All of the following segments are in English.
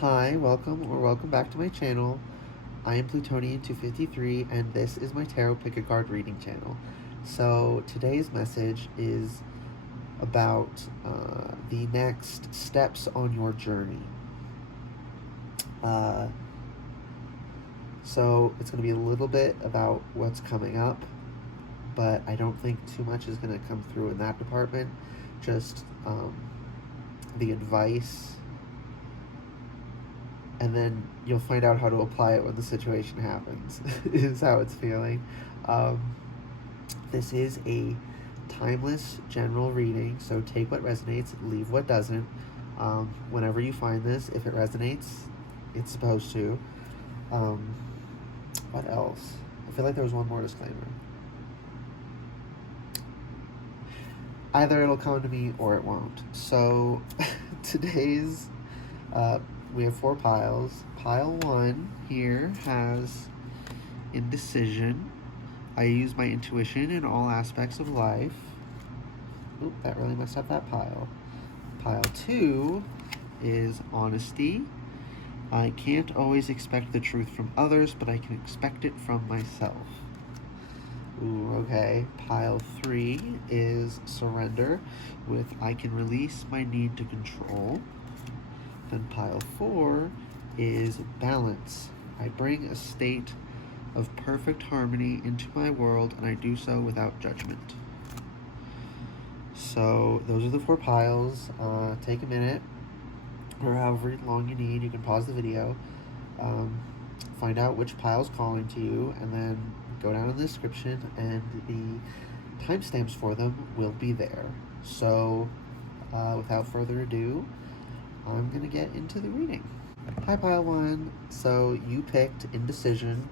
Hi, welcome back to my channel. I am Plutonian253 and this is my Tarot Pick a Card reading channel. So today's message is about the next steps on your journey. So it's going to be a little bit about what's coming up, but I don't think too much is going to come through in that department. Just the advice, and then you'll find out how to apply it when the situation happens, is how it's feeling. This is a timeless general reading, so take what resonates, leave what doesn't. Whenever you find this, if it resonates, it's supposed to. What else? I feel like there was one more disclaimer. Either it'll come to me or it won't. So today's we have 4 piles. Pile 1 here has indecision. I use my intuition in all aspects of life. Oop, that really messed up that pile. Pile 2 is honesty. I can't always expect the truth from others, but I can expect it from myself. Ooh, okay. Pile 3 is surrender, with I can release my need to control. Then pile 4 is balance. I bring a state of perfect harmony into my world, and I do so without judgment. So those are the 4 piles. Take a minute, or however long you need. You can pause the video, find out which pile is calling to you, and then go down in the description, and the timestamps for them will be there. So without further ado, I'm going to get into the reading. Hi, Pile 1. So you picked indecision.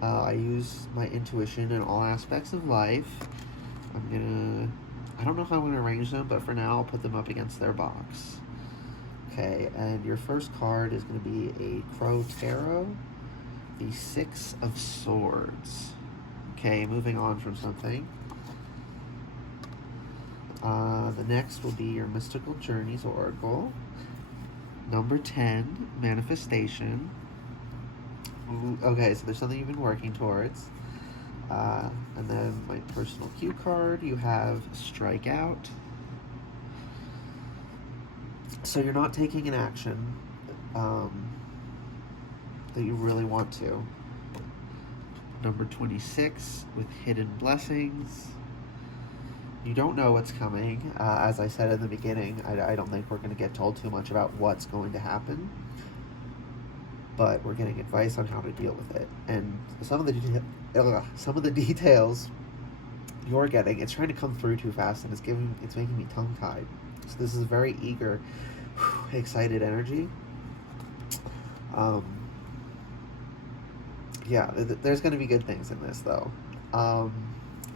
I use my intuition in all aspects of life. I don't know how I'm going to arrange them, but for now I'll put them up against their box. Okay, and your first card is going to be a Crow Tarot, the 6 of Swords. Okay, moving on from something. The next will be your Mystical Journeys Oracle. Number 10, Manifestation. Ooh, okay, so there's something you've been working towards. And then my personal cue card, you have Strike Out. So you're not taking an action that you really want to. Number 26, with Hidden Blessings. You don't know what's coming. As I said in the beginning, I don't think we're going to get told too much about what's going to happen, but we're getting advice on how to deal with it. And some of the details you're getting, it's trying to come through too fast, and it's making me tongue-tied. So this is very eager, excited energy. Yeah, there's going to be good things in this, though.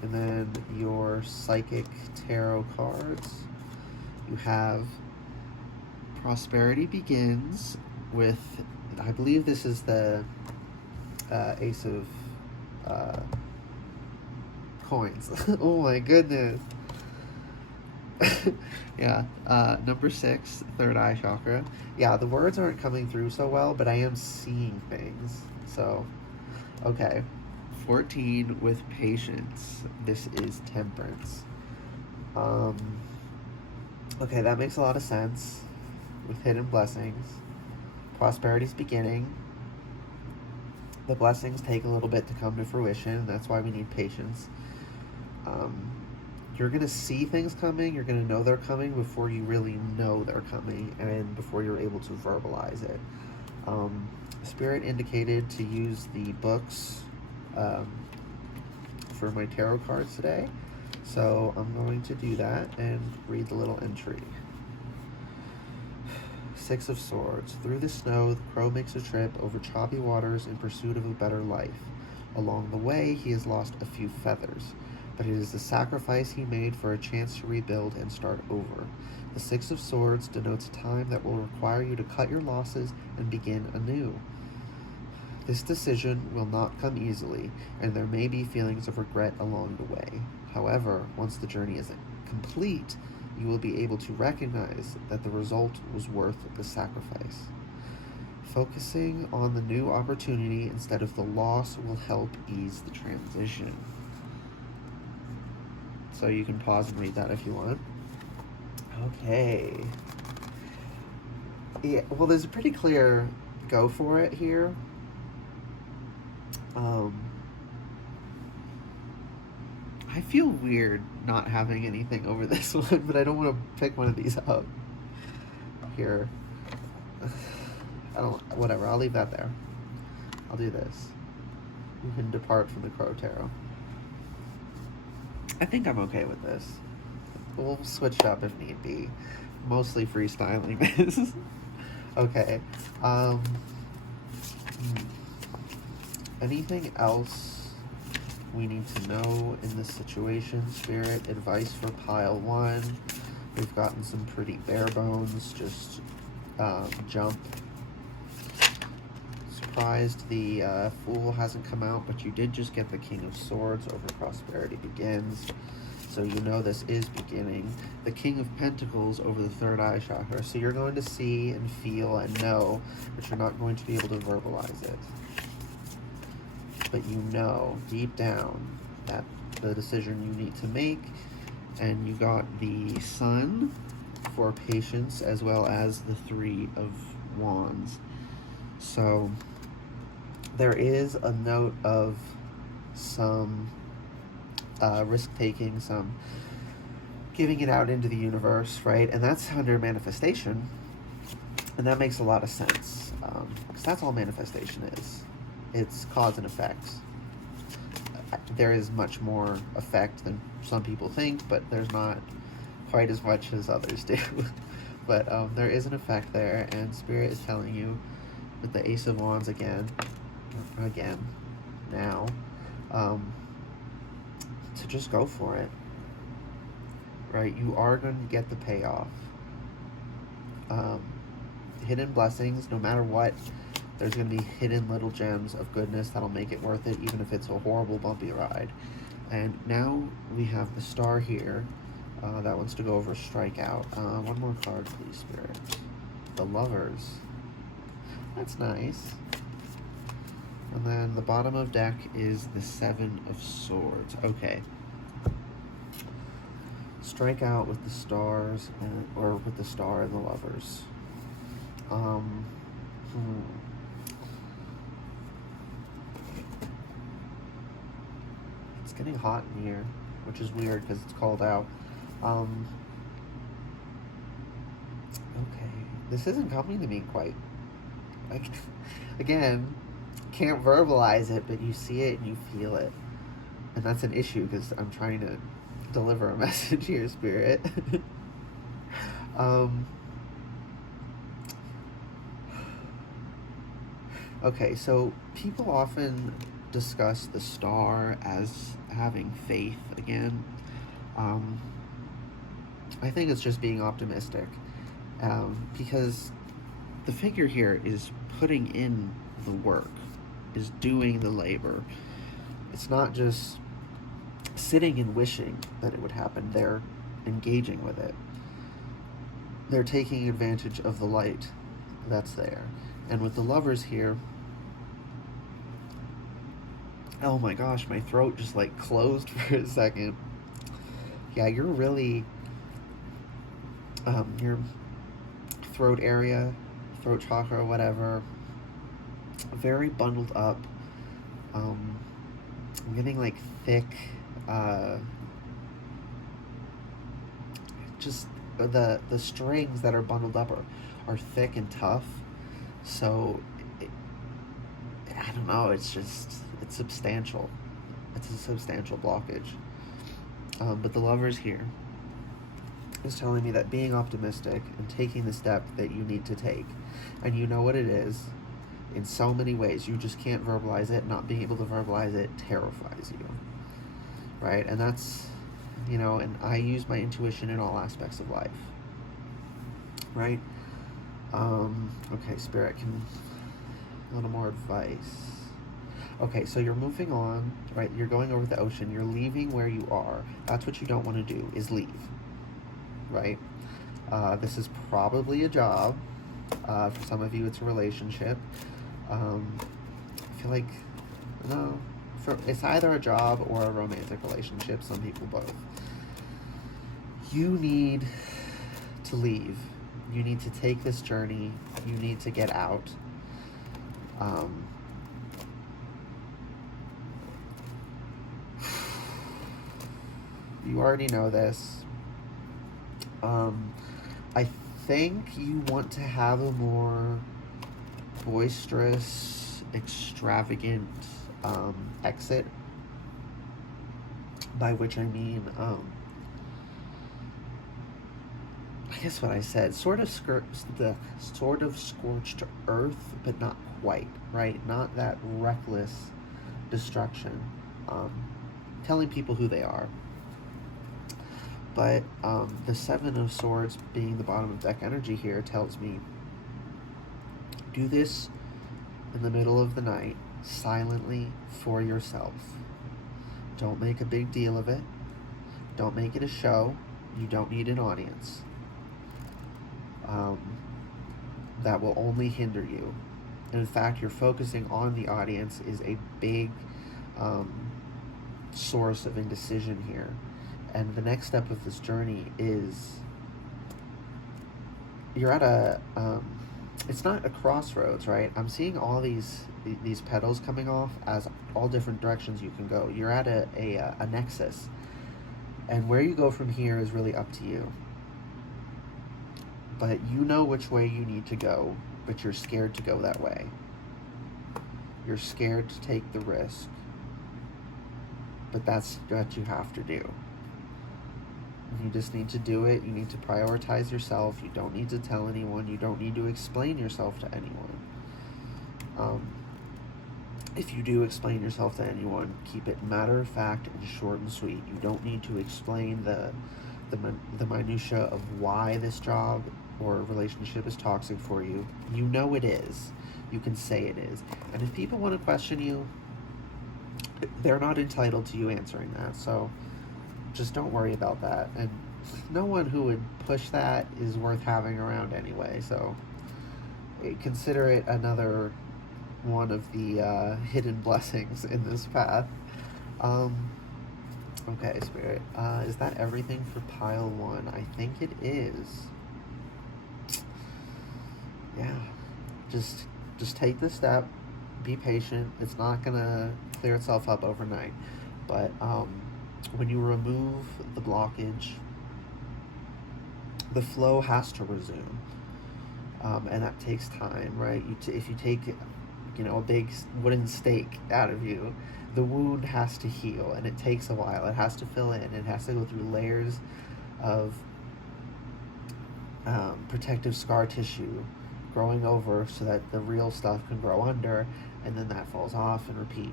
And then your Psychic Tarot cards. You have Prosperity Begins with, I believe this is the Ace of Coins. Oh my goodness. Yeah, number 6, third eye chakra. Yeah, the words aren't coming through so well, but I am seeing things. So, okay. 14 with Patience. This is Temperance. Okay, that makes a lot of sense. With Hidden Blessings. Prosperity's beginning. The blessings take a little bit to come to fruition. That's why we need patience. You're going to see things coming. You're going to know they're coming before you really know they're coming, and before you're able to verbalize it. Spirit indicated to use the books for my tarot cards today, so I'm going to do that and read the little entry. 6 of Swords. Through the snow, the crow makes a trip over choppy waters in pursuit of a better life. Along the way, he has lost a few feathers, but it is the sacrifice he made for a chance to rebuild and start over. The 6 of Swords denotes a time that will require you to cut your losses and begin anew. This decision will not come easily, and there may be feelings of regret along the way. However, once the journey is complete, you will be able to recognize that the result was worth the sacrifice. Focusing on the new opportunity instead of the loss will help ease the transition. So you can pause and read that if you want. Okay. Yeah, well, there's a pretty clear go for it here. I feel weird not having anything over this one, but I don't want to pick one of these up. Here. Whatever, I'll leave that there. I'll do this. You can depart from the Crow Tarot. I think I'm okay with this. We'll switch it up if need be. Mostly freestyling this. Okay. Anything else we need to know in this situation? Spirit, advice for pile 1. We've gotten some pretty bare bones. Just jump. Surprised the Fool hasn't come out, but you did just get the King of Swords over Prosperity Begins. So you know this is beginning. The King of Pentacles over the third eye chakra. So you're going to see and feel and know, but you're not going to be able to verbalize it. But you know deep down that the decision you need to make. And you got the Sun for patience as well as the Three of Wands. So there is a note of some risk-taking, some giving it out into the universe, right? And that's under manifestation. And that makes a lot of sense. Because that's all manifestation is. It's cause and effect. There is much more effect than some people think, but there's not quite as much as others do. But there is an effect there, and Spirit is telling you with the Ace of Wands now, to just go for it, right? You are going to get the payoff. Hidden blessings, no matter what, there's going to be hidden little gems of goodness that'll make it worth it, even if it's a horrible, bumpy ride. And now we have the Star here that wants to go over Strikeout. One more card, please, Spirit. The Lovers. That's nice. And then the bottom of deck is the Seven of Swords. Okay. Strike out with the stars, or with the Star and the Lovers. It's getting hot in here, which is weird because it's cold out. Okay. This isn't coming to me quite. Like, again, can't verbalize it, but you see it and you feel it. And that's an issue because I'm trying to deliver a message here, Spirit. Okay, so people often discuss the Star as having faith again. I think it's just being optimistic. Because the figure here is putting in the work, is doing the labor. It's not just sitting and wishing that it would happen. They're engaging with it. They're taking advantage of the light that's there. And with the Lovers here, oh my gosh, my throat just like closed for a second. Yeah, you're really, your throat area, throat chakra, whatever, very bundled up. I'm getting like thick, just the strings that are bundled up are thick and tough. So I don't know, it's substantial. It's a substantial blockage. But the Lovers here is telling me that being optimistic and taking the step that you need to take, and you know what it is in so many ways, you just can't verbalize it. Not being able to verbalize it terrifies you, right? And that's, you know, and I use my intuition in all aspects of life, right? Okay, Spirit, can a little more advice. Okay, so you're moving on, right? You're going over the ocean. You're leaving where you are. That's what you don't want to do, is leave, right? This is probably a job, For some of you, it's a relationship. I feel like, no, it's either a job or a romantic relationship. Some people both. You need to leave. You need to take this journey. You need to get out. You already know this. I think you want to have a more boisterous, extravagant exit. By which I mean, I guess what I said, sort of scorched earth, but not quite, right? Not that reckless destruction. Telling people who they are. But the Seven of Swords being the bottom of deck energy here tells me, do this in the middle of the night, silently for yourself. Don't make a big deal of it. Don't make it a show. You don't need an audience. That will only hinder you. And in fact, you're focusing on the audience is a big source of indecision here. And the next step of this journey is you're at a it's not a crossroads, right? I'm seeing all these petals coming off as all different directions you can go. You're at a nexus, and where you go from here is really up to you. But you know which way you need to go, but you're scared to go that way. You're scared to take the risk, but that's what you have to do. You just need to do it. You need to prioritize yourself. You don't need to tell anyone. You don't need to explain yourself to anyone. If you do explain yourself to anyone, keep it matter of fact and short and sweet. You don't need to explain the minutia of why this job or relationship is toxic for you. You know it is. You can say it is. And if people want to question you, they're not entitled to you answering that. So just don't worry about that. And no one who would push that is worth having around anyway. So consider it another one of the hidden blessings in this path. Okay, Spirit. Is that everything for pile 1? I think it is. Yeah. Just take the step. Be patient. It's not gonna clear itself up overnight. But when you remove the blockage, the flow has to resume. And that takes time, right? If you take, a big wooden stake out of you, the wound has to heal, and it takes a while. It has to fill in. It has to go through layers of protective scar tissue growing over so that the real stuff can grow under, and then that falls off and repeat.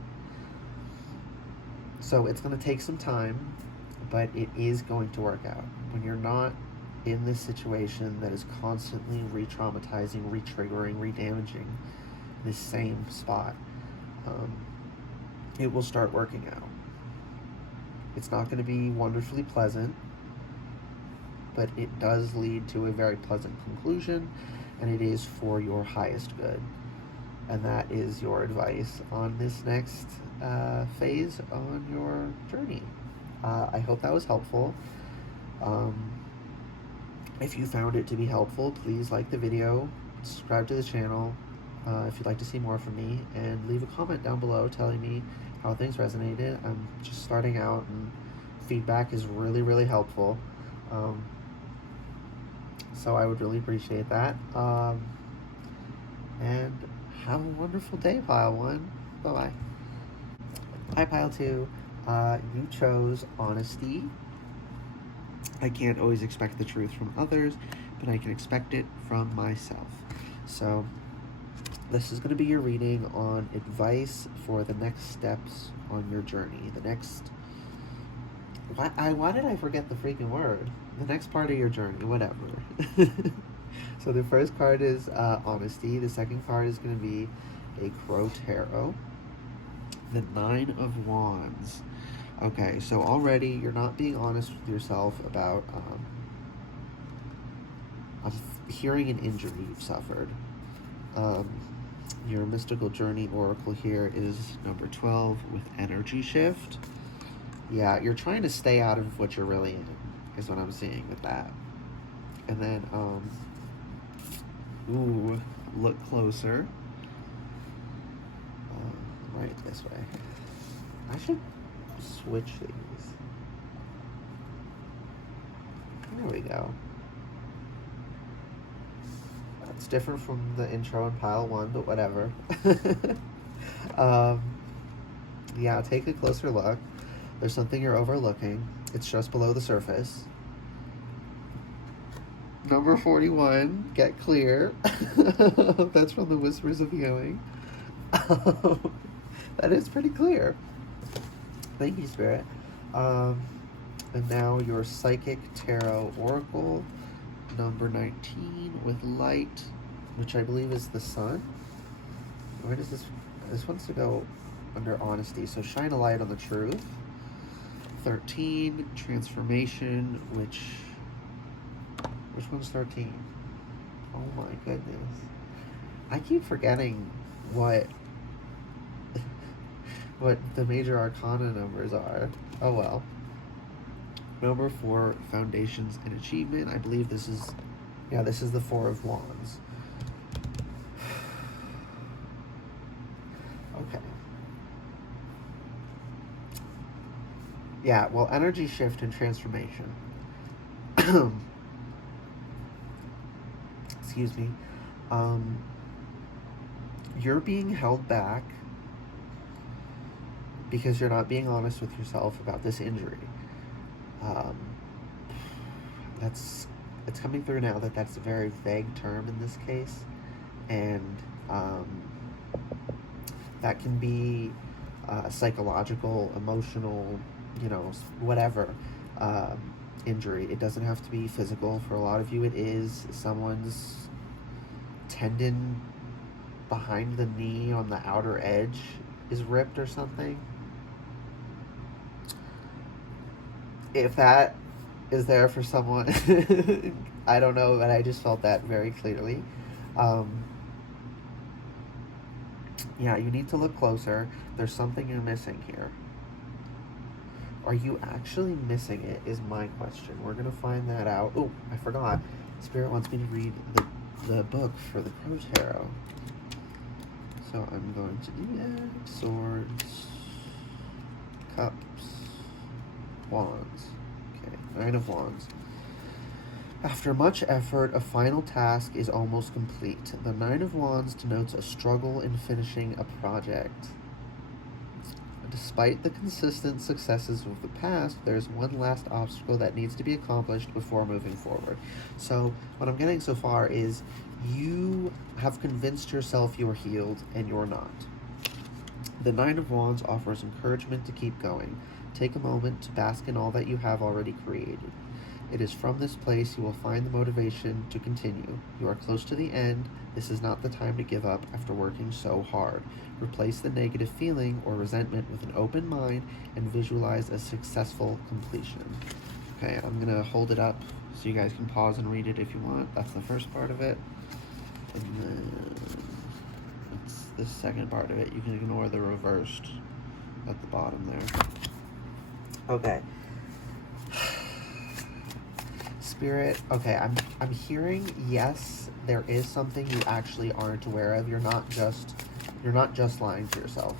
So it's going to take some time, but it is going to work out. When you're not in this situation that is constantly re-traumatizing, re-triggering, re-damaging this same spot, it will start working out. It's not going to be wonderfully pleasant, but it does lead to a very pleasant conclusion, and it is for your highest good. And that is your advice on this next phase on your journey. I hope that was helpful. If you found it to be helpful, please like the video, subscribe to the channel if you'd like to see more from me, and leave a comment down below telling me how things resonated. I'm just starting out, and feedback is really, really helpful. So I would really appreciate that. And have a wonderful day, Pile 1. Bye-bye. Hi, Pile 2. You chose honesty. I can't always expect the truth from others, but I can expect it from myself. So this is going to be your reading on advice for the next steps on your journey. The next... Why did I forget the freaking word? The next part of your journey, whatever. So the first card is honesty. The second card is going to be a Crow Tarot. The 9 of Wands. Okay, so already you're not being honest with yourself about hearing an injury you've suffered. Your mystical journey oracle here is number 12 with energy shift. Yeah, you're trying to stay out of what you're really in, is what I'm seeing with that. And then, ooh, look closer. Right this way. I should switch these. There we go. It's different from the intro in pile 1, but whatever. Yeah, take a closer look. There's something you're overlooking. It's just below the surface. Number 41, get clear. That's from the Whispers of Healing. That is pretty clear. Thank you, Spirit. And now your Psychic Tarot Oracle, number 19 with light, which I believe is the sun. Where does this... This wants to go under honesty, so shine a light on the truth. 13, transformation, which one's 13? Oh my goodness. I keep forgetting what the major arcana numbers are. Oh well. Number 4, foundations and achievement. I believe this is the 4 of Wands. Okay. Yeah, well, energy shift and transformation. Excuse me. You're being held back because you're not being honest with yourself about this injury. It's coming through now that's a very vague term in this case, and that can be psychological, emotional, whatever injury. It doesn't have to be physical. For a lot of you, it is. Someone's tendon behind the knee on the outer edge is ripped or something. If that is there for someone, I don't know, but I just felt that very clearly. Yeah, you need to look closer. There's something you're missing here. Are you actually missing it, is my question. We're going to find that out. Oh, I forgot. Spirit wants me to read the book for the Crow Tarot. So I'm going to do that. Swords, Cups, Wands. Okay, 9 of Wands. After much effort, a final task is almost complete. The 9 of Wands denotes a struggle in finishing a project. Despite the consistent successes of the past, there's one last obstacle that needs to be accomplished before moving forward. So what I'm getting so far is you have convinced yourself you're healed, and you're not. The 9 of Wands offers encouragement to keep going. Take a moment to bask in all that you have already created. It is from this place you will find the motivation to continue. You are close to the end. This is not the time to give up after working so hard. Replace the negative feeling or resentment with an open mind and visualize a successful completion. Okay, I'm going to hold it up so you guys can pause and read it if you want. That's the first part of it. And then it's the second part of it. You can ignore the reversed at the bottom there. Okay. Spirit, okay, I'm hearing, yes, there is something you actually aren't aware of. You're not just lying to yourself.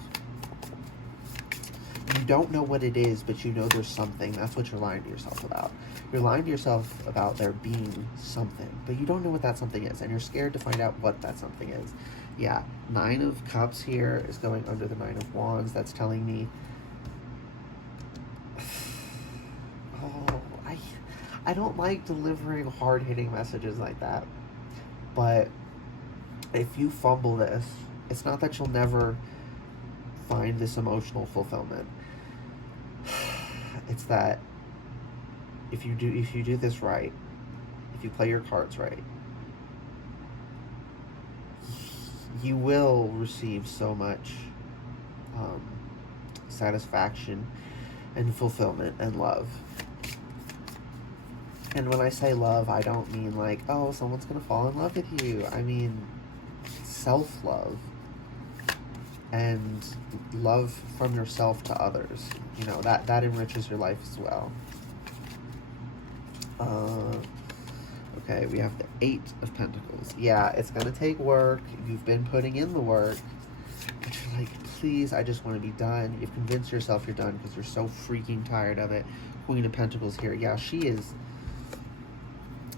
You don't know what it is, but you know there's something. That's what you're lying to yourself about. You're lying to yourself about there being something, but you don't know what that something is, and you're scared to find out what that something is. Yeah, 9 of Cups here is going under the 9 of Wands. That's telling me, I don't like delivering hard-hitting messages like that, but if you fumble this, it's not that you'll never find this emotional fulfillment. It's that if you do this right, if you play your cards right, you will receive so much satisfaction and fulfillment and love. And when I say love, I don't mean like, oh, someone's gonna fall in love with you. I mean self-love and love from yourself to others. You know, that enriches your life as well. Okay, we have the Eight of Pentacles. Yeah, it's gonna take work. You've been putting in the work. But you're like, please, I just want to be done. You've convinced yourself you're done because you're so freaking tired of it. Queen of Pentacles here. Yeah, she is.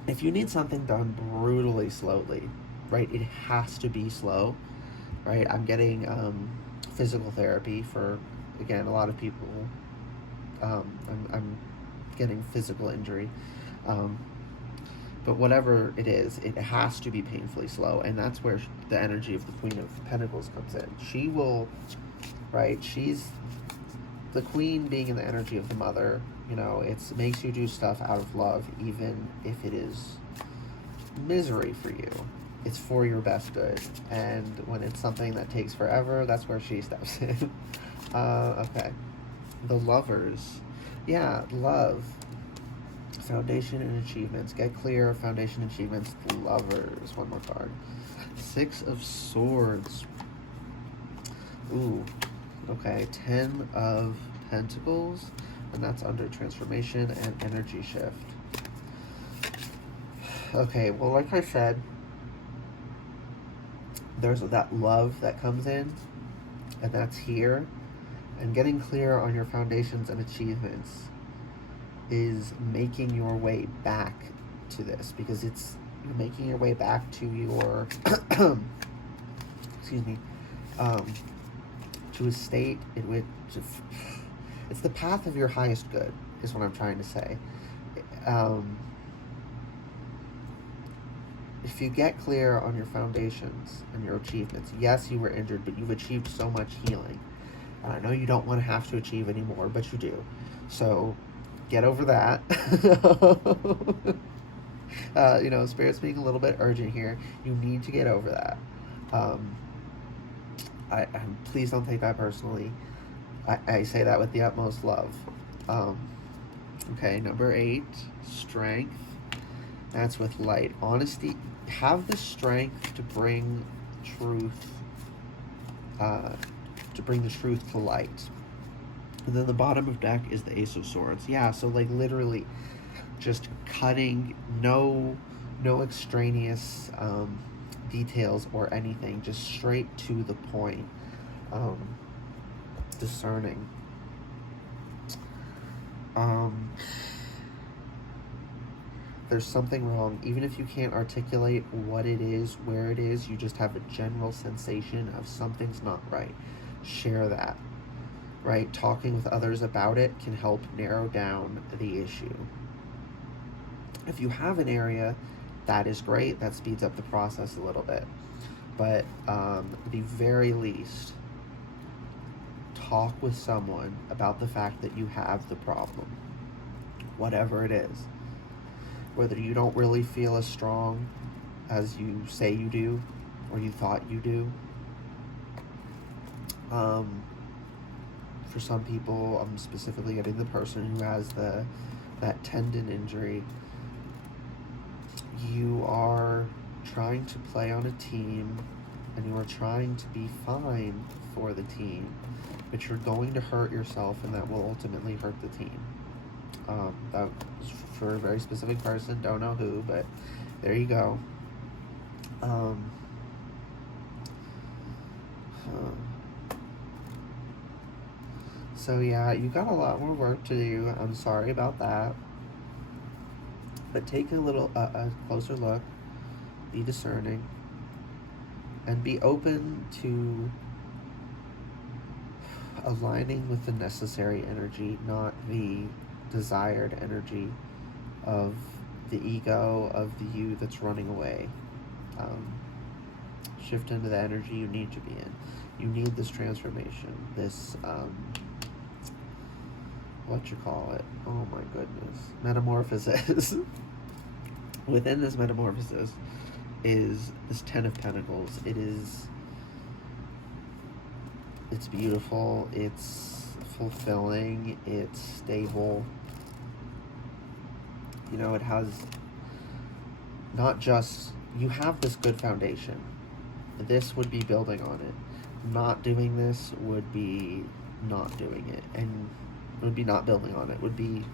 If you need something done brutally slowly, right, it has to be slow, right? I'm getting physical therapy for, again, a lot of people. I'm getting physical injury. But whatever it is, it has to be painfully slow. And that's where the energy of the Queen of Pentacles comes in. She will, right, she's the queen being in the energy of the mother. You know, it makes you do stuff out of love, even if it is misery for you. It's for your best good. And when it's something that takes forever, that's where she steps in. Okay. The Lovers. Yeah, love. Foundation and achievements. Get clear. Foundation achievements. The Lovers. One more card. Six of Swords. Ooh. Okay. 10 of Pentacles. And that's under transformation and energy shift. Okay. Well, like I said, there's that love that comes in. And that's here. And getting clear on your foundations and achievements is making your way back to this, because you're making your way back to your excuse me, to a state in which it's the path of your highest good is what I'm trying to say. If you get clear on your foundations and your achievements, yes, you were injured, but you've achieved so much healing. And I know you don't want to have to achieve anymore, but you do. So get over that. You know, Spirit's being a little bit urgent here. You need to get over that. Please don't take that personally. I say that with the utmost love. Okay, number 8, strength. That's with light. Honesty. Have the strength to bring truth, the truth to light. And then the bottom of deck is the Ace of Swords. Yeah, so like literally just cutting, no extraneous details or anything, just straight to the point. Discerning. There's something wrong. Even if you can't articulate what it is, where it is, you just have a general sensation of something's not right. Share that. Right? Talking with others about it can help narrow down the issue. If you have an area, that is great. That speeds up the process a little bit. But at the very least, talk with someone about the fact that you have the problem. Whatever it is. Whether you don't really feel as strong as you say you do, or you thought you do. For some people, I'm specifically getting the person who has that tendon injury. You are trying to play on a team, and you are trying to be fine for the team, but you're going to hurt yourself, and that will ultimately hurt the team. That was for a very specific person, don't know who, but there you go. So yeah, you got a lot more work to do. I'm sorry about that. But take a closer look, be discerning, and be open to aligning with the necessary energy, not the desired energy of the ego, of the you that's running away. Shift into the energy you need to be in. You need this transformation, this what you call it, oh my goodness, metamorphosis. Within this metamorphosis is this 10 of Pentacles. It's beautiful, it's fulfilling, it's stable. You know, it has not just, you have this good foundation. This would be building on it. Not doing this would be not doing it, and would be not building on it. Would be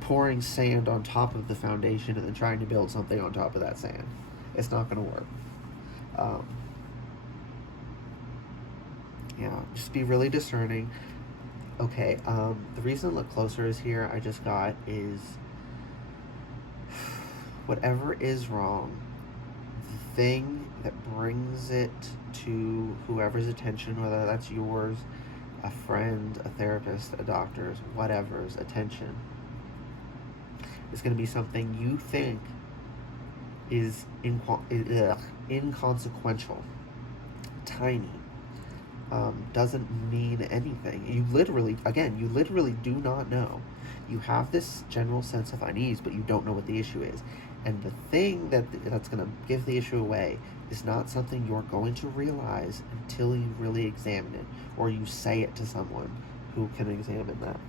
pouring sand on top of the foundation and then trying to build something on top of that sand. It's not going to work. Yeah, just be really discerning. Okay, the reason Look Closer is here, I just got, is whatever is wrong, the thing that brings it to whoever's attention, whether that's yours, a friend, a therapist, a doctor's, whatever's attention, is going to be something you think is inconsequential, tiny, doesn't mean anything. You literally do not know. You have this general sense of unease, but you don't know what the issue is. And the thing that's going to give the issue away is not something you're going to realize until you really examine it, or you say it to someone who can examine that.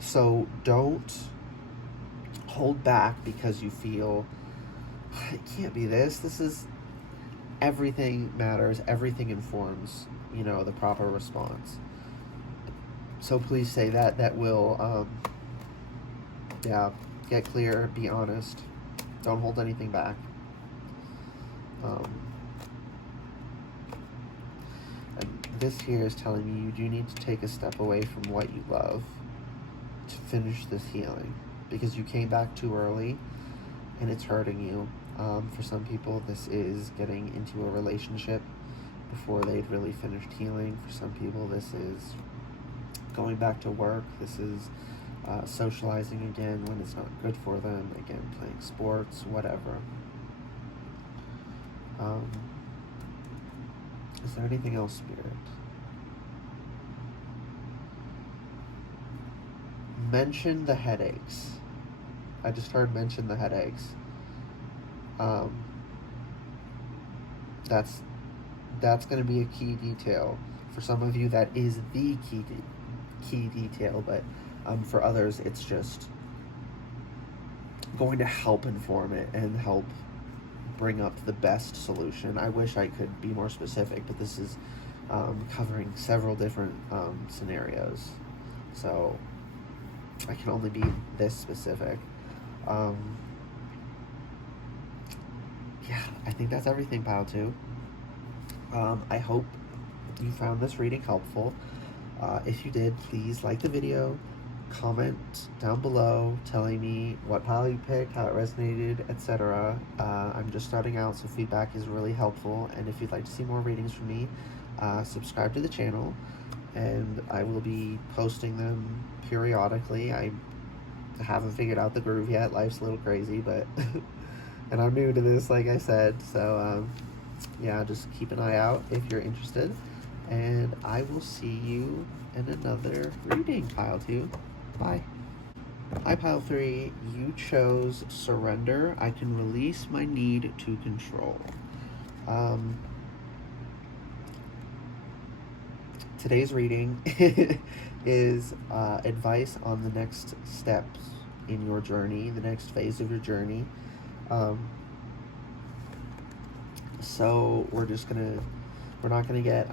So don't hold back because you feel, it can't be this. This is, everything matters. Everything informs, the proper response. So please say that. That will, get clear, be honest. Don't hold anything back. And this here is telling me you do need to take a step away from what you love to finish this healing, because you came back too early and it's hurting you. For some people, this is getting into a relationship before they'd really finished healing. For some people, this is going back to work. This is socializing again when it's not good for them. Again, playing sports, whatever. Is there anything else, Spirit? Mention the headaches. I just heard mention the headaches. That's going to be a key detail. For some of you, that is the key detail, but for others, it's just going to help inform it and help bring up the best solution. I wish I could be more specific, but this is covering several different scenarios, so I can only be this specific. Yeah, I think that's everything, Pile 2. I hope you found this reading helpful. If you did, please like the video, comment down below telling me what pile you picked, how it resonated, etc. I'm just starting out, so feedback is really helpful. And if you'd like to see more readings from me, subscribe to the channel, and I will be posting them periodically. I haven't figured out the groove yet. Life's a little crazy, but and I'm new to this, like I said, so yeah, just keep an eye out if you're interested, and I will see you in another reading, Pile 2. Bye. Hi, Pile 3. You chose surrender. I can release my need to control. Today's reading is advice on the next steps in your journey, the next phase of your journey. So we're not gonna get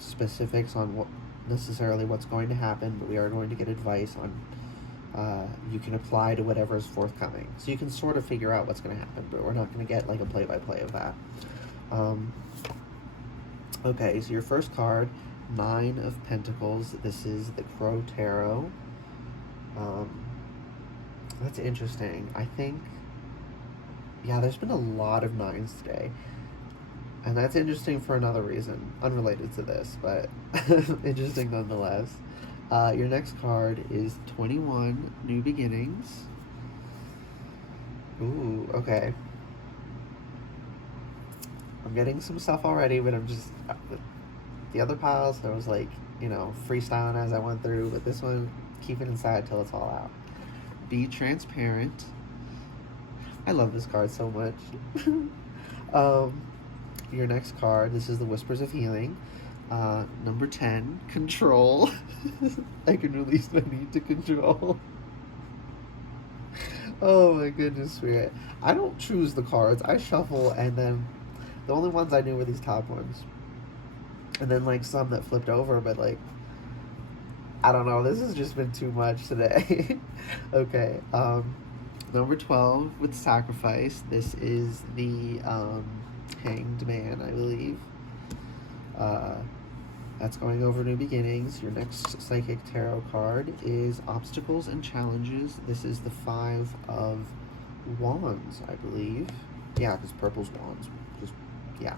specifics on what necessarily what's going to happen, but we are going to get advice on you can apply to whatever is forthcoming. So you can sort of figure out what's going to happen, but we're not going to get like a play-by-play of that. Okay, so your first card, 9 of Pentacles. This is the Crow Tarot. That's interesting. I think, yeah, there's been a lot of 9s today. And that's interesting for another reason, unrelated to this, but interesting nonetheless. Your next card is 21, New Beginnings. Ooh, okay. I'm getting some stuff already, but I'm just, the other piles, I was like, freestyling as I went through, but this one, keep it inside till it's all out. Be transparent. I love this card so much. Your next card, this is the Whispers of Healing. Number 10, Control. I can release my need to control. Oh my goodness, Spirit. I don't choose the cards. I shuffle, and then the only ones I knew were these top ones. And then, like, some that flipped over, but, like, I don't know. This has just been too much today. Okay. Number 12 with Sacrifice. This is the Hanged Man, I believe. That's going over New Beginnings. Your next Psychic Tarot card is Obstacles and Challenges. This is the 5 of Wands, I believe. Yeah, because purple's wands. Just, yeah.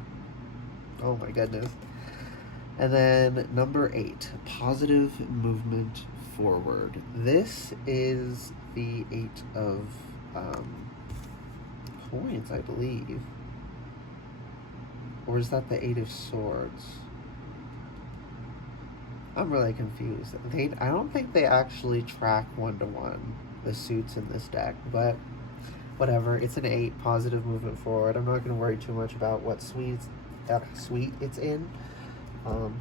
Oh my goodness. And then number 8, Positive Movement Forward. This is the 8 of coins, I believe. Or is that the 8 of Swords? I'm really confused. I don't think they actually track 1-to-1, the suits in this deck, but whatever. It's an 8, positive movement forward. I'm not going to worry too much about what suite it's in. And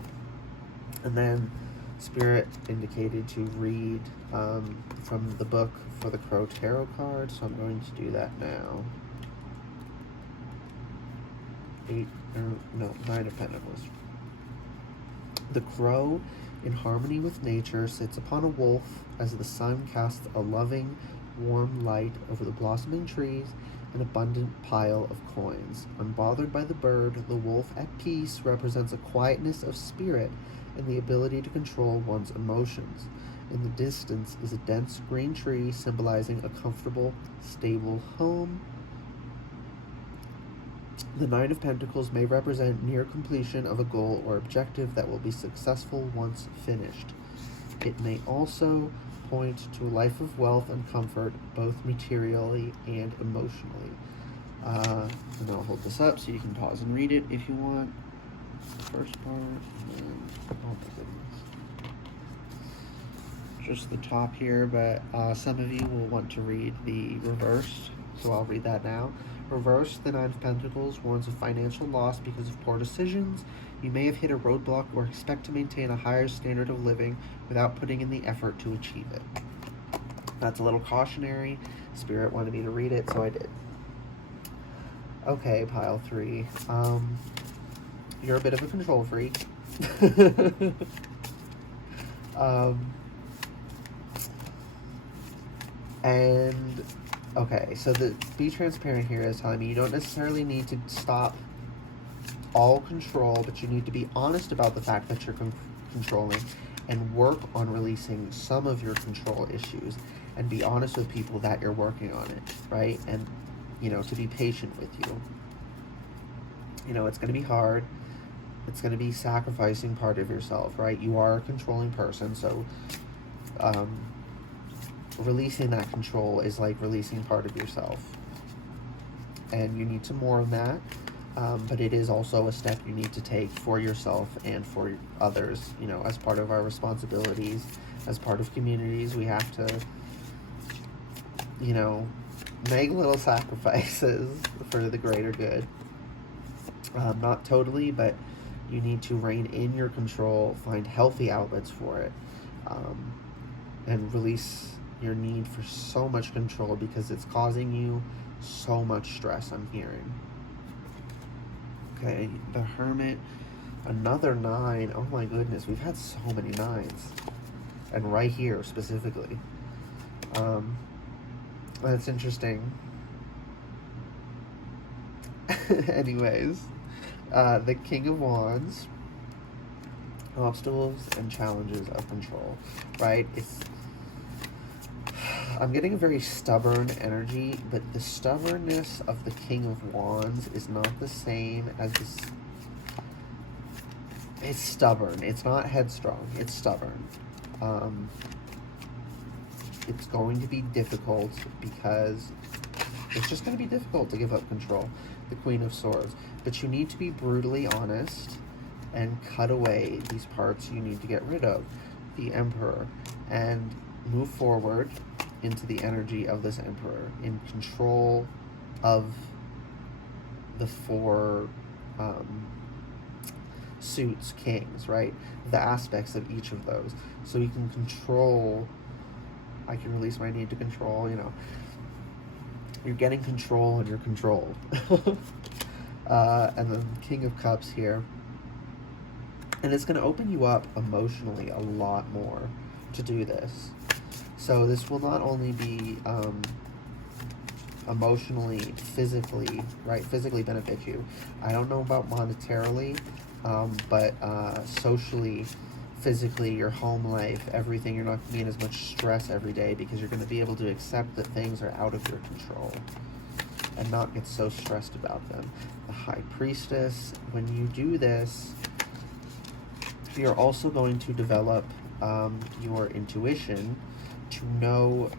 then Spirit indicated to read from the book for the Crow Tarot card, so I'm going to do that now. 9 of Pentacles. The crow, in harmony with nature, sits upon a wolf as the sun casts a loving, warm light over the blossoming trees, an abundant pile of coins. Unbothered by the bird, the wolf at peace represents a quietness of spirit and the ability to control one's emotions. In the distance is a dense green tree symbolizing a comfortable, stable home. The 9 of Pentacles may represent near completion of a goal or objective that will be successful once finished. It may also point to a life of wealth and comfort, both materially and emotionally. And I'll hold this up so you can pause and read it if you want. First part, and then, oh my goodness. Just the top here, but some of you will want to read the reverse, so I'll read that now. Reverse, the 9 of Pentacles warns of financial loss because of poor decisions. You may have hit a roadblock or expect to maintain a higher standard of living without putting in the effort to achieve it. That's a little cautionary. Spirit wanted me to read it, so I did. Okay, pile 3. You're a bit of a control freak. And okay, so the be transparent here is telling me you don't necessarily need to stop all control, but you need to be honest about the fact that you're controlling and work on releasing some of your control issues and be honest with people that you're working on it, right? And, you know, to be patient with you. You know, it's going to be hard. It's going to be sacrificing part of yourself, right? You are a controlling person, so releasing that control is like releasing part of yourself. And you need to mourn that, but it is also a step you need to take for yourself and for others. You know, as part of our responsibilities, as part of communities, we have to, you know, make little sacrifices for the greater good. Not totally, but you need to rein in your control, find healthy outlets for it, and release your need for so much control because it's causing you so much stress, I'm hearing. Okay, the Hermit, another 9. Oh my goodness, we've had so many 9s. And right here, specifically. That's interesting. Anyways, the King of Wands, obstacles and challenges of control, right? I'm getting a very stubborn energy, but the stubbornness of the King of Wands is not the same as this. It's stubborn. It's not headstrong. It's stubborn. It's going to be difficult because it's just going to be difficult to give up control. The Queen of Swords. But you need to be brutally honest and cut away these parts you need to get rid of. The Emperor. And move forward into the energy of this Emperor in control of the 4 suits, kings, right? The aspects of each of those. So you can control, I can release my need to control, you know. You're getting control and you're controlled. And then King of Cups here. And it's going to open you up emotionally a lot more to do this. So this will not only be emotionally, physically, right? Physically benefit you. I don't know about monetarily, but socially, physically, your home life, everything, you're not going to be in as much stress every day because you're going to be able to accept that things are out of your control and not get so stressed about them. The High Priestess, when you do this, you're also going to develop your intuition to know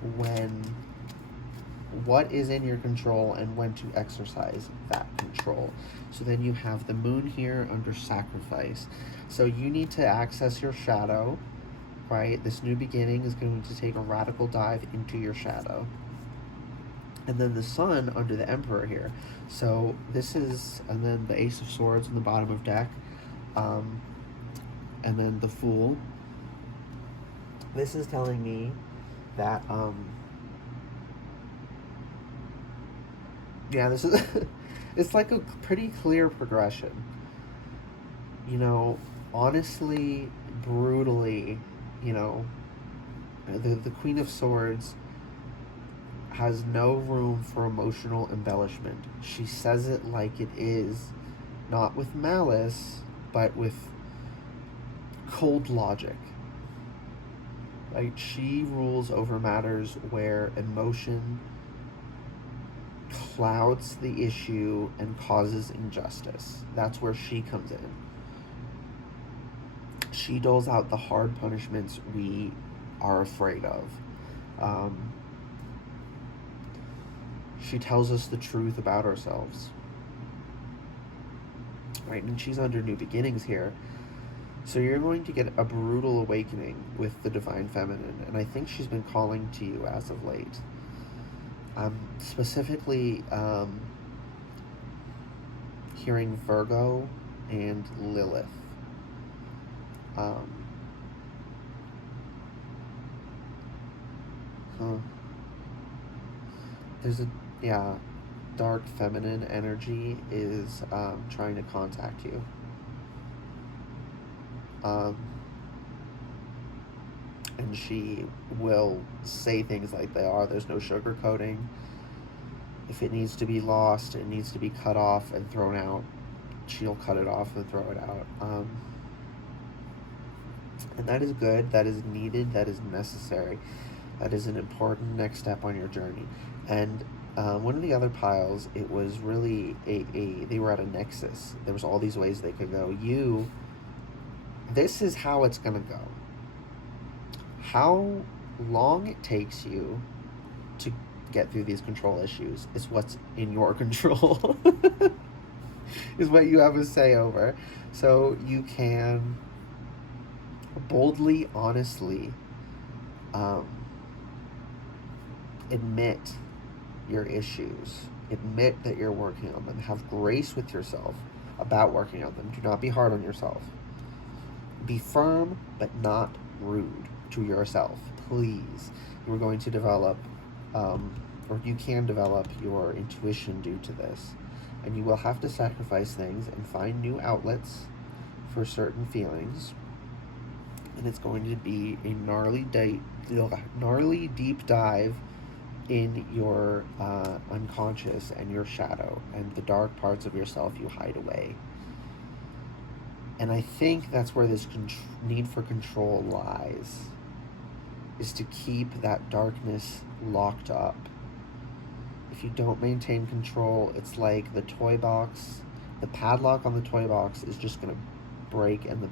what is in your control and when to exercise that control. So then you have the moon here under sacrifice. So you need to access your shadow, right? This new beginning is going to take a radical dive into your shadow. And then the sun under the emperor here. So this is, and then the ace of swords in the bottom of deck. And then the fool. This is telling me that, yeah, this is, it's like a pretty clear progression. You know, honestly, brutally, you know, the Queen of Swords has no room for emotional embellishment. She says it like it is, not with malice, but with cold logic. Right? She rules over matters where emotion clouds the issue and causes injustice. That's where she comes in. She doles out the hard punishments we are afraid of. She tells us the truth about ourselves. Right? And she's under new beginnings here. So you're going to get a brutal awakening with the Divine Feminine, and I think she's been calling to you as of late. Specifically hearing Virgo and Lilith. There's a, yeah, dark feminine energy is trying to contact you. And she will say things like they are. There's no sugarcoating. If it needs to be lost, it needs to be cut off and thrown out, she'll cut it off and throw it out. And that is good, that is needed, that is necessary. That is an important next step on your journey. And one of the other piles, it was really they were at a nexus. There was all these ways they could go. This is how it's going to go. How long it takes you to get through these control issues is what's in your control. Is what you have a say over. So you can boldly, honestly admit your issues. Admit that you're working on them. Have grace with yourself about working on them. Do not be hard on yourself. Be firm, but not rude to yourself. Please. You're going to develop, or you can develop your intuition due to this. And you will have to sacrifice things and find new outlets for certain feelings. And it's going to be a gnarly deep dive in your unconscious and your shadow and the dark parts of yourself you hide away. And I think that's where this need for control lies, is to keep that darkness locked up. If you don't maintain control, it's like the toy box, the padlock on the toy box is just going to break, and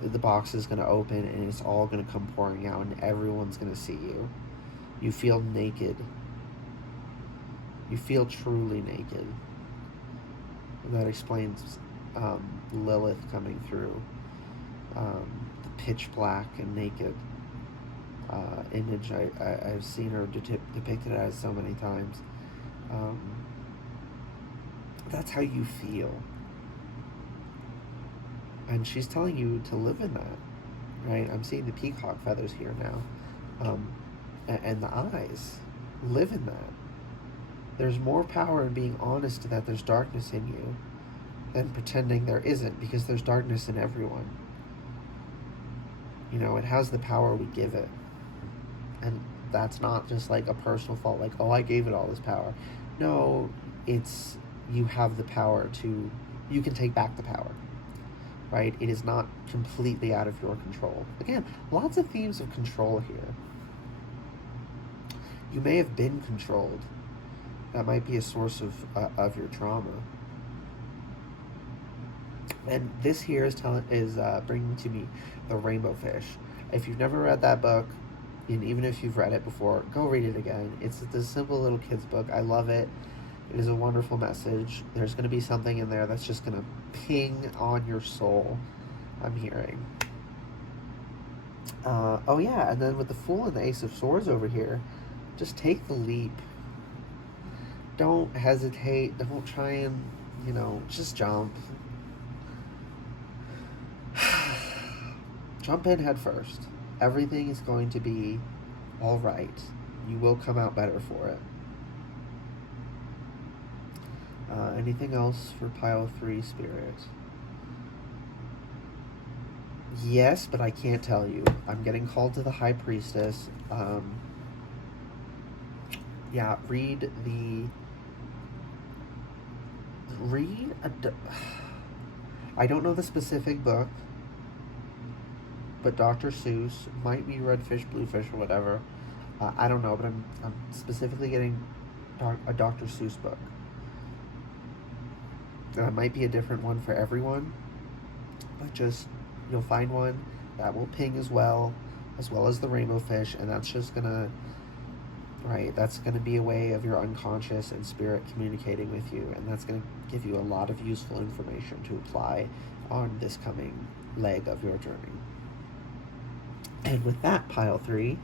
the box is going to open, and it's all going to come pouring out, and everyone's going to see you. You feel naked. You feel truly naked. And that explains Lilith coming through, the pitch black and naked image I've seen her depicted as so many times. That's how you feel. And she's telling you to live in that, right? I'm seeing the peacock feathers here now. And the eyes. Live in that. There's more power in being honest that there's darkness in you than pretending there isn't, because there's darkness in everyone. You know, it has the power we give it. And that's not just like a personal fault, like, oh, I gave it all this power. No, it's, you have the power to, you can take back the power, right? It is not completely out of your control. Again, lots of themes of control here. You may have been controlled. That might be a source of your trauma. And this here is bringing to me the Rainbow Fish. If you've never read that book, and even if you've read it before, go read it again. It's this simple little kid's book. I love it. It is a wonderful message. There's going to be something in there that's just going to ping on your soul, I'm hearing. Oh yeah, and then with the Fool and the Ace of Swords over here, just take the leap. Don't hesitate. Don't try and, just jump. Jump in head first. Everything is going to be all right. You will come out better for it. Anything else for pile 3, Spirit? Yes, but I can't tell you. I'm getting called to the High Priestess. Yeah, read I don't know the specific book, but Dr. Seuss, might be Red Fish, Blue Fish, or whatever. I don't know, but I'm specifically getting a Dr. Seuss book. It might be a different one for everyone, but just, you'll find one that will ping as well as the Rainbow Fish, and that's just gonna, that's gonna be a way of your unconscious and spirit communicating with you, and that's gonna give you a lot of useful information to apply on this coming leg of your journey. And with that, pile 3,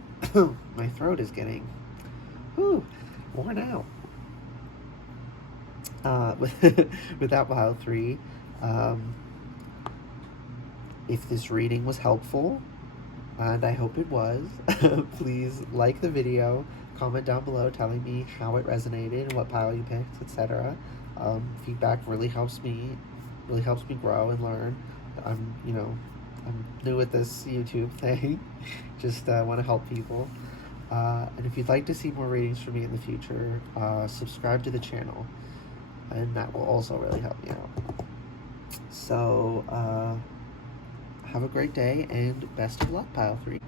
my throat is getting worn out. With that, pile 3, if this reading was helpful, and I hope it was, please like the video, comment down below telling me how it resonated and what pile you picked, etc. Feedback really helps me grow and learn. I'm new at this YouTube thing. Just want to help people. And if you'd like to see more readings from me in the future, subscribe to the channel, and that will also really help me out. So, have a great day, and best of luck, pile 3.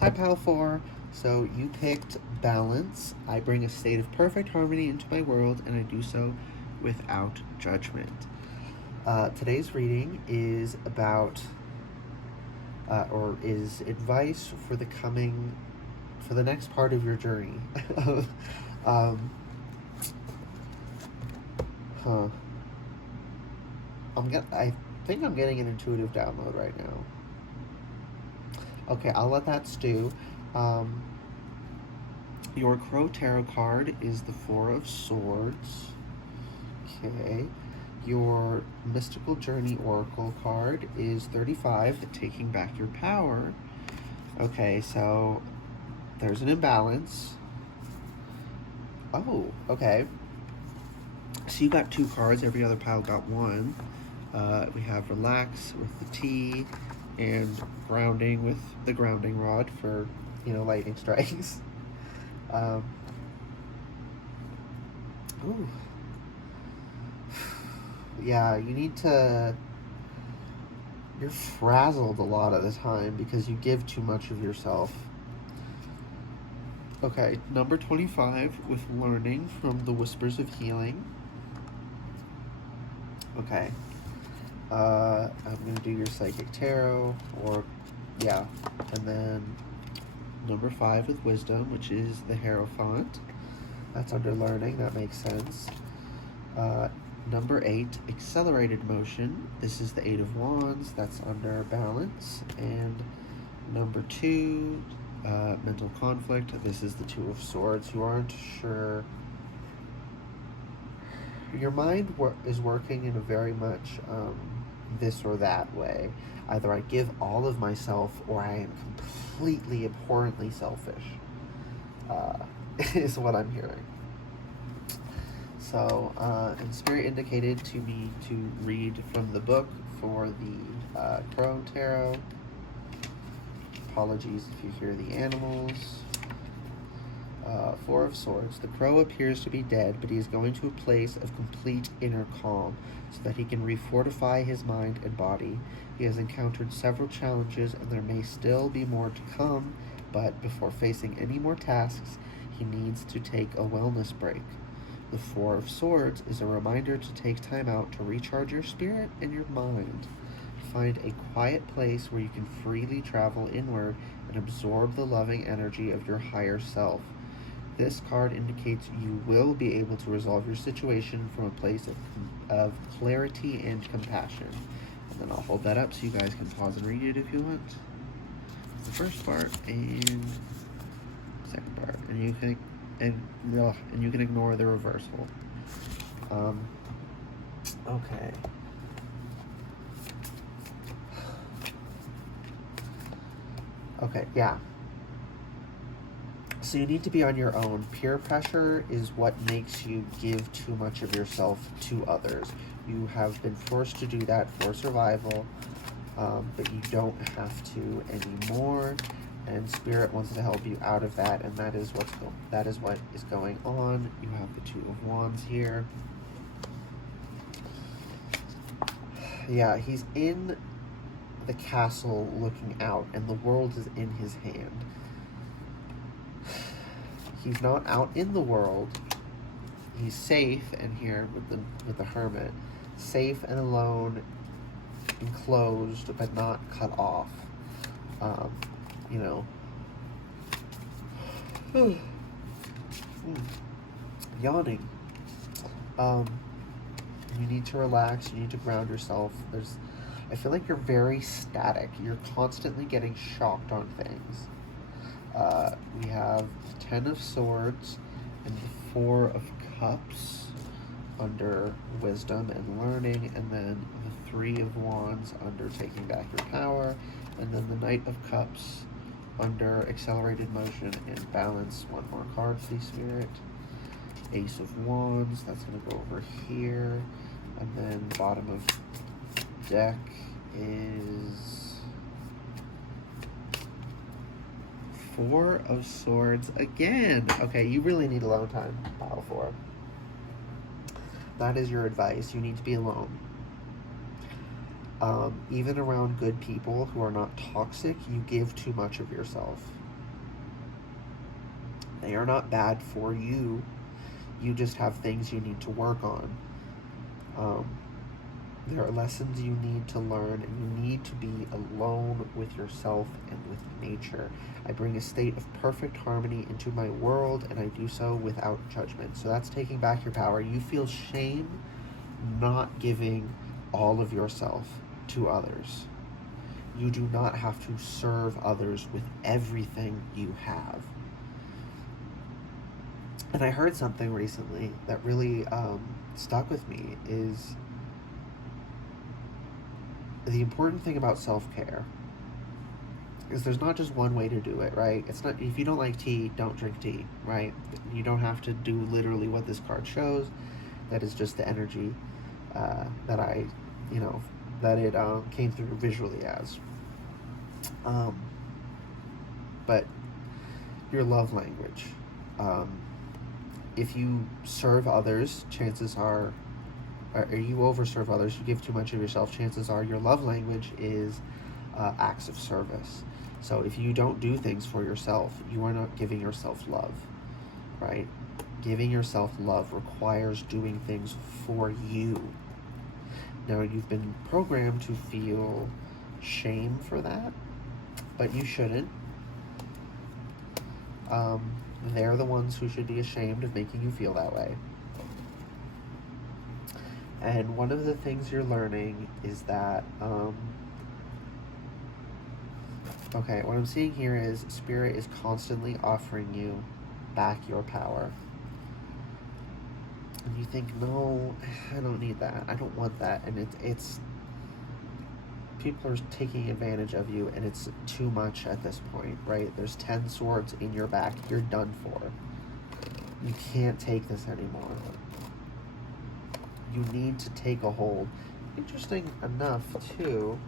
Hi, pile 4. So, you picked balance. I bring a state of perfect harmony into my world, and I do so without judgment. Today's reading is about, or is advice for the next part of your journey. I think I'm getting an intuitive download right now. Okay, I'll let that stew. Your Crow Tarot card is the 4 of Swords. Okay. Your Mystical Journey Oracle card is 35, Taking Back Your Power. Okay, so there's an imbalance. Oh, okay. So you got 2 cards, every other pile got 1. We have Relax with the T, and Grounding with the grounding rod for, lightning strikes. Ooh. Yeah, you're frazzled a lot of the time because you give too much of yourself. Okay, number 25 with Learning from the Whispers of Healing. Okay. I'm going to do your Psychic Tarot, and then number 5 with Wisdom, which is the Hierophant. That's under Learning, that makes sense. Number 8, Accelerated Motion. This is the 8 of Wands, that's under Balance. And number 2, Mental Conflict. This is the 2 of Swords. You aren't sure. Your mind is working in a very much this or that way. Either I give all of myself, or I am completely abhorrently selfish. is what I'm hearing. So, and Spirit indicated to me to read from the book for the Crow Tarot. Apologies if you hear the animals. Four of Swords. The crow appears to be dead, but he is going to a place of complete inner calm so that he can refortify his mind and body. He has encountered several challenges, and there may still be more to come, but before facing any more tasks, he needs to take a wellness break. The Four of Swords is a reminder to take time out to recharge your spirit and your mind. Find a quiet place where you can freely travel inward and absorb the loving energy of your higher self. This card indicates you will be able to resolve your situation from a place of clarity and compassion. And then I'll hold that up so you guys can pause and read it if you want. The first part and second part, and you can ignore the reversal. Okay. Okay, yeah. So you need to be on your own. Peer pressure is what makes you give too much of yourself to others. You have been forced to do that for survival, but you don't have to anymore. And Spirit wants to help you out of that, and that is what is going on. You have the Two of Wands here. Yeah, he's in the castle looking out, and the world is in his hand. He's not out in the world. He's safe in here with the Hermit, safe and alone, enclosed but not cut off. You know, yawning. You need to relax. You need to ground yourself. I feel like you're very static. You're constantly getting shocked on things. We have the Ten of Swords and the Four of Cups under Wisdom and Learning, and then the Three of Wands under Taking Back Your Power, and then the Knight of Cups under Accelerated Motion and Balance. One more card, please, Spirit. Ace of Wands, that's going to go over here, and then bottom of deck is Four of Swords again. Okay, you really need alone time, pile 4. That is your advice. You need to be alone. Even around good people who are not toxic, you give too much of yourself. They are not bad for you. You just have things you need to work on. There are lessons you need to learn, and you need to be alone with yourself and with nature. I bring a state of perfect harmony into my world, and I do so without judgment. So that's taking back your power. You feel shame not giving all of yourself to others. You do not have to serve others with everything you have. And I heard something recently that really stuck with me is the important thing about self-care is there's not just one way to do it, right? It's not, if you don't like tea, don't drink tea, right? You don't have to do literally what this card shows. That is just the energy that it came through visually as. But your love language. If you serve others, chances are, or you overserve others, you give too much of yourself, chances are your love language is acts of service. So if you don't do things for yourself, you are not giving yourself love, right? Giving yourself love requires doing things for you. Now, you've been programmed to feel shame for that, but you shouldn't. They're the ones who should be ashamed of making you feel that way. And one of the things you're learning is that, okay, what I'm seeing here is Spirit is constantly offering you back your power. And you think, no, I don't need that. I don't want that. And it's people are taking advantage of you, and it's too much at this point, right? There's 10 swords in your back. You're done for. You can't take this anymore. You need to take a hold. Interesting enough, too,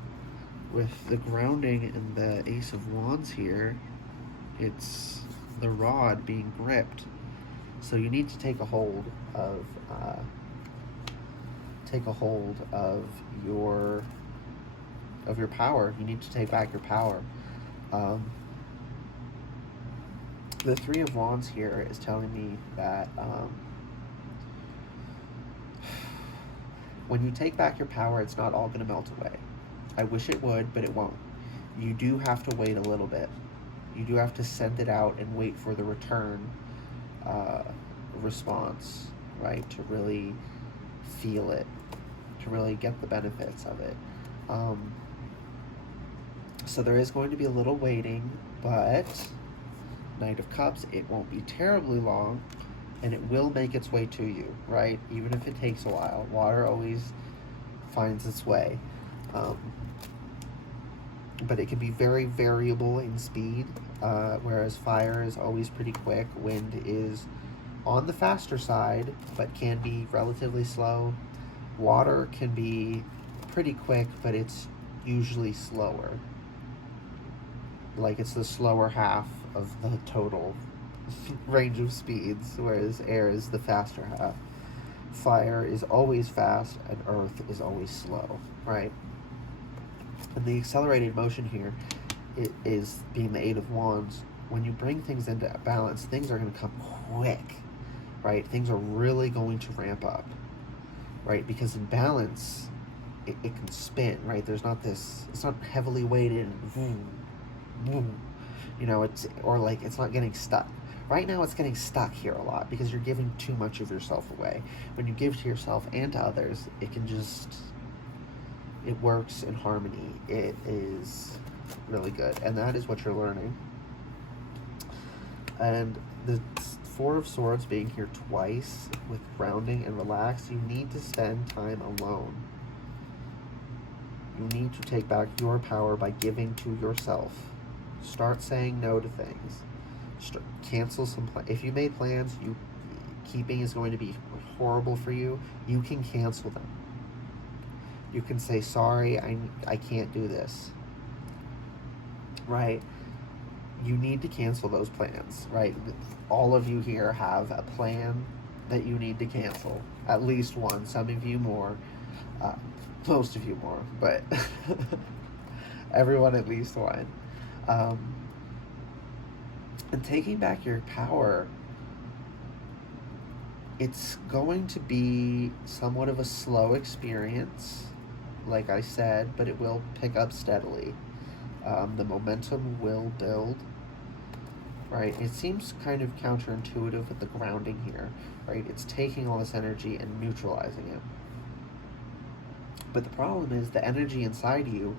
with the grounding and the Ace of Wands here, it's the rod being gripped. So you need to take a hold of your power. You need to take back your power. The Three of Wands here is telling me that when you take back your power, it's not all going to melt away. I wish it would, but it won't. You do have to wait a little bit. You do have to send it out and wait for the return response, right? To really feel it, to really get the benefits of it. So there is going to be a little waiting, but Knight of Cups, it won't be terribly long, and it will make its way to you, right? Even if it takes a while. Water always finds its way. But it can be very variable in speed, whereas fire is always pretty quick. Wind is on the faster side, but can be relatively slow. Water can be pretty quick, but it's usually slower. Like, it's the slower half of the total range of speeds, whereas air is the faster half. Fire is always fast, and earth is always slow, right? And the accelerated motion here is being the Eight of Wands. When you bring things into balance, things are going to come quick, right? Things are really going to ramp up, right? Because in balance, it can spin, right? There's not this, it's not heavily weighted and boom, boom, you know, it's not getting stuck. Right now it's getting stuck here a lot because you're giving too much of yourself away. When you give to yourself and to others, it can just, it works in harmony. It is really good, and that is what you're learning. And the Four of Swords being here twice with grounding and relax, you need to spend time alone. You need to take back your power by giving to yourself. Start saying no to things. Cancel some plans. If you made plans, keeping is going to be horrible for you. You can cancel them. You can say, sorry, I can't do this. Right? You need to cancel those plans, right? All of you here have a plan that you need to cancel. At least one. Some of you more. Most of you more. But everyone at least one. And taking back your power, it's going to be somewhat of a slow experience, like I said, but it will pick up steadily. The momentum will build, right? It seems kind of counterintuitive with the grounding here, right? It's taking all this energy and neutralizing it. But the problem is the energy inside you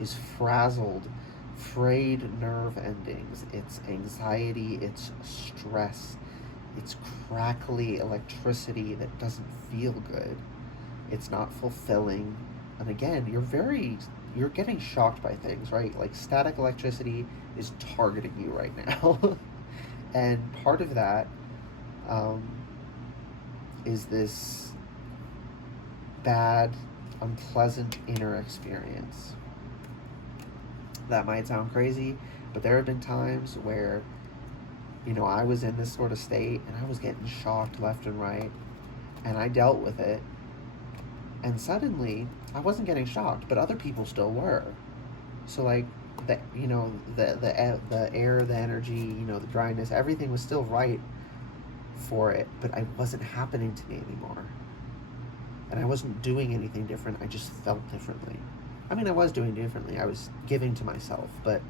is frazzled, frayed nerve endings. It's anxiety, it's stress, it's crackly electricity that doesn't feel good. It's not fulfilling. And again, you're getting shocked by things, right? Like static electricity is targeting you right now. And part of that is this bad, unpleasant inner experience. That might sound crazy, but there have been times where, you know, I was in this sort of state and I was getting shocked left and right, and I dealt with it. And suddenly, I wasn't getting shocked, but other people still were. So like, the air, the energy, you know, the dryness, everything was still right for it, but it wasn't happening to me anymore. And I wasn't doing anything different. I just felt differently. I mean, I was doing differently. I was giving to myself, but,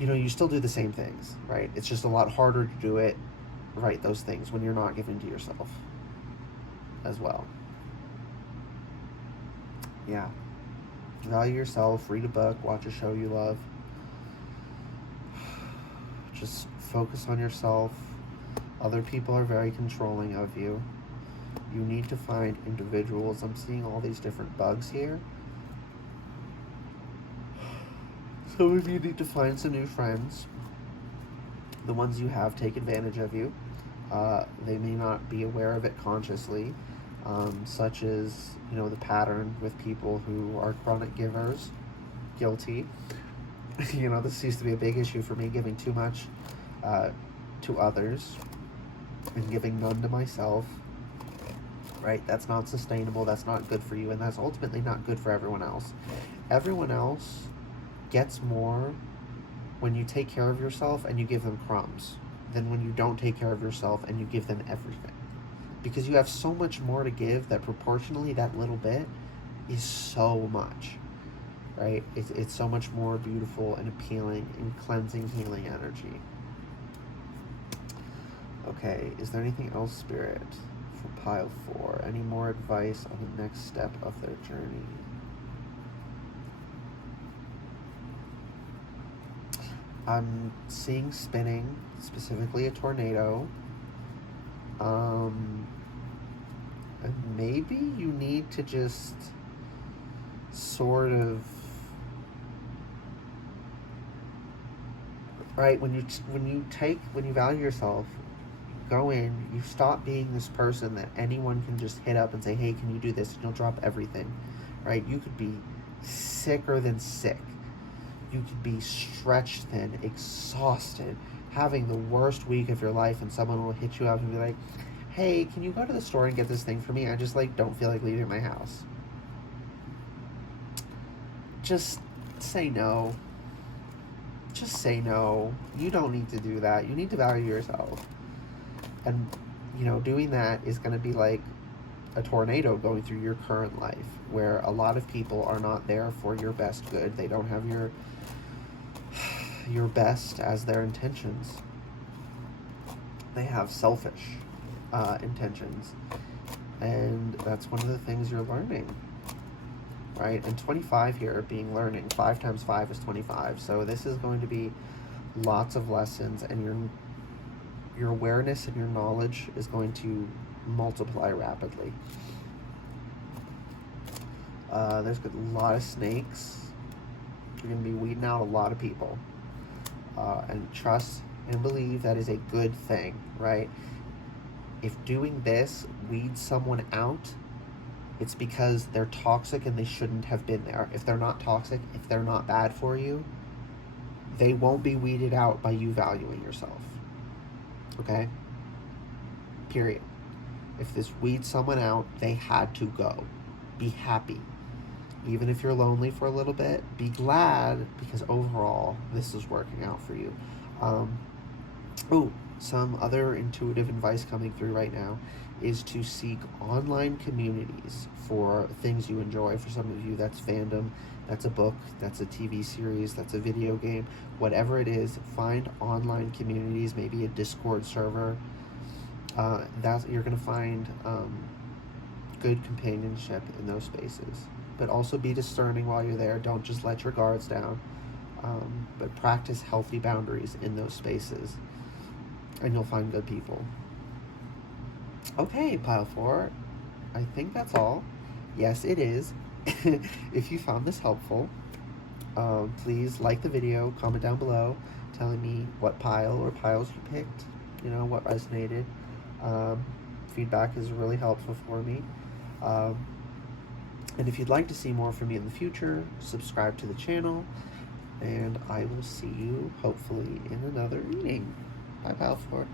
you know, you still do the same things, right? It's just a lot harder to do it, right, those things, when you're not giving to yourself as well. Yeah. Value yourself, read a book, watch a show you love. Just focus on yourself. Other people are very controlling of you. You need to find individuals. I'm seeing all these different bugs here. Some of you need to find some new friends. The ones you have take advantage of you. They may not be aware of it consciously, such as, the pattern with people who are chronic givers, guilty. This used to be a big issue for me, giving too much to others and giving none to myself. Right? That's not sustainable, that's not good for you, and that's ultimately not good for everyone else. Everyone else gets more when you take care of yourself and you give them crumbs than when you don't take care of yourself and you give them everything. Because you have so much more to give that proportionally that little bit is so much. Right? It's so much more beautiful and appealing and cleansing, healing energy. Okay, is there anything else, Spirit, for pile 4? Any more advice on the next step of their journey? I'm seeing spinning, specifically a tornado. And maybe you need to just sort of, right, when you value yourself, go in, you stop being this person that anyone can just hit up and say, hey, can you do this? And you'll drop everything, right? You could be sicker than sick. You could be stretched thin, exhausted, having the worst week of your life, and someone will hit you up and be like, hey, can you go to the store and get this thing for me? I just don't feel like leaving my house. Just say no. Just say no. You don't need to do that. You need to value yourself. And, doing that is going to be like a tornado going through your current life, where a lot of people are not there for your best good. They don't have your best as their intentions. They have selfish intentions. And that's one of the things you're learning. Right? And 25 here being learning. 5 times 5 is 25. So this is going to be lots of lessons, and your awareness and your knowledge is going to multiply rapidly. There's a lot of snakes. You're going to be weeding out a lot of people. And trust and believe that is a good thing, right? If doing this weeds someone out, it's because they're toxic and they shouldn't have been there. If they're not toxic, if they're not bad for you, they won't be weeded out by you valuing yourself. Okay? Period. If this weeds someone out, they had to go. Be happy. Even if you're lonely for a little bit, be glad, because overall, this is working out for you. Some other intuitive advice coming through right now is to seek online communities for things you enjoy. For some of you, that's fandom, that's a book, that's a TV series, that's a video game, whatever it is. Find online communities, maybe a Discord server. You're going to find good companionship in those spaces. But also be discerning while you're there. Don't just let your guards down. But practice healthy boundaries in those spaces, and you'll find good people. Okay, pile 4. I think that's all. Yes, it is. If you found this helpful, please like the video, comment down below, telling me what pile or piles you picked, what resonated. Feedback is really helpful for me. And if you'd like to see more from me in the future, subscribe to the channel, and I will see you hopefully in another reading. Bye, pile 4.